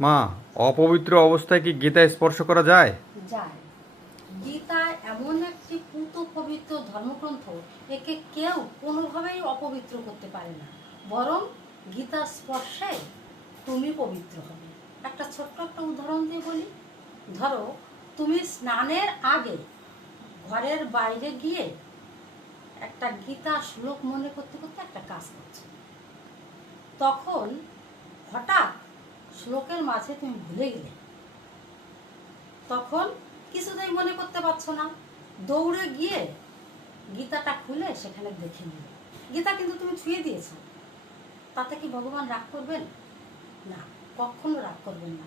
মা, অপবিত্র অবস্থায় কি গীতা স্পর্শ করা যায়? যায়। গীতা এমন একটি পুত পবিত্র ধর্মগ্রন্থ, একে কেউ কোনোভাবেই অপবিত্র করতে পারে না। বরং গীতা স্পর্শে তুমি পবিত্র হবে। একটা ছোট্ট একটা উদাহরণ দিয়ে বলি। ধরো, তুমি স্নানের আগে ঘরের বাইরে গিয়ে একটা গীতা শ্লোক মনে করতে করতে একটা কাজ করছ। তখন হঠাৎ শ্লোকের মাঝে তুমি ভুলে গেলে। তখন কিছুতেই মনে করতে পারছ না। দৌড়ে গিয়ে গীতাটা খুলে সেখানে দেখে নিলে। গীতা কিন্তু তুমি ছুঁয়ে দিয়েছ। তাতে কি ভগবান রাগ করবেন? না, কখনো রাগ করবেন না।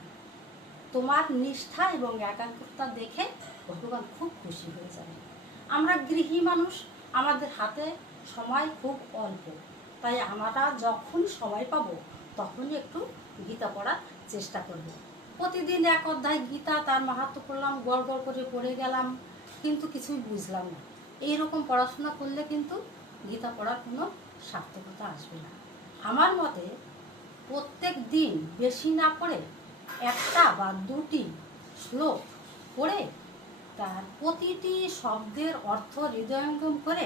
তোমার নিষ্ঠা এবং একাগ্রতা দেখে ভগবান খুব খুশি হয়ে যাবে আমরা গৃহী মানুষ, আমাদের হাতে সময় খুব অল্প। তাই আমরা যখন সময় পাবো তখনই একটু গীতা পড়ার চেষ্টা করব। প্রতিদিন এক অধ্যায় গীতা, তার মাহাত্ম পড়লাম, গড় গড় করে পড়ে গেলাম, কিন্তু কিছুই বুঝলাম না। এই রকম পড়াশোনা করলে কিন্তু গীতা পড়ার কোনো সার্থকতা আসবে না। আমার মতে প্রত্যেক দিন বেশি না পড়ে একটা বা দুটি শ্লোক পড়ে, তার প্রতিটি শব্দের অর্থ হৃদয়ঙ্গম করে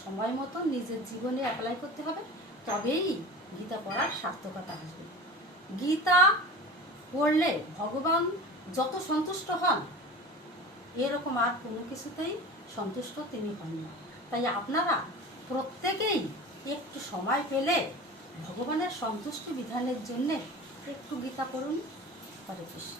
সময় মতো নিজের জীবনে অ্যাপ্লাই করতে হবে। তবেই গীতা পড়ার সার্থকতা আসবে গীতা পড়লে ভগবান যত সন্তুষ্ট হন, এরকম আর কোনো কিছুতেই সন্তুষ্ট তিনি হন না। তাই আপনারা প্রত্যেকেই একটু সময় পেলে ভগবানের সন্তুষ্টি বিধানের জন্যে একটু গীতা পড়ুন। হরে কৃষ্ণ।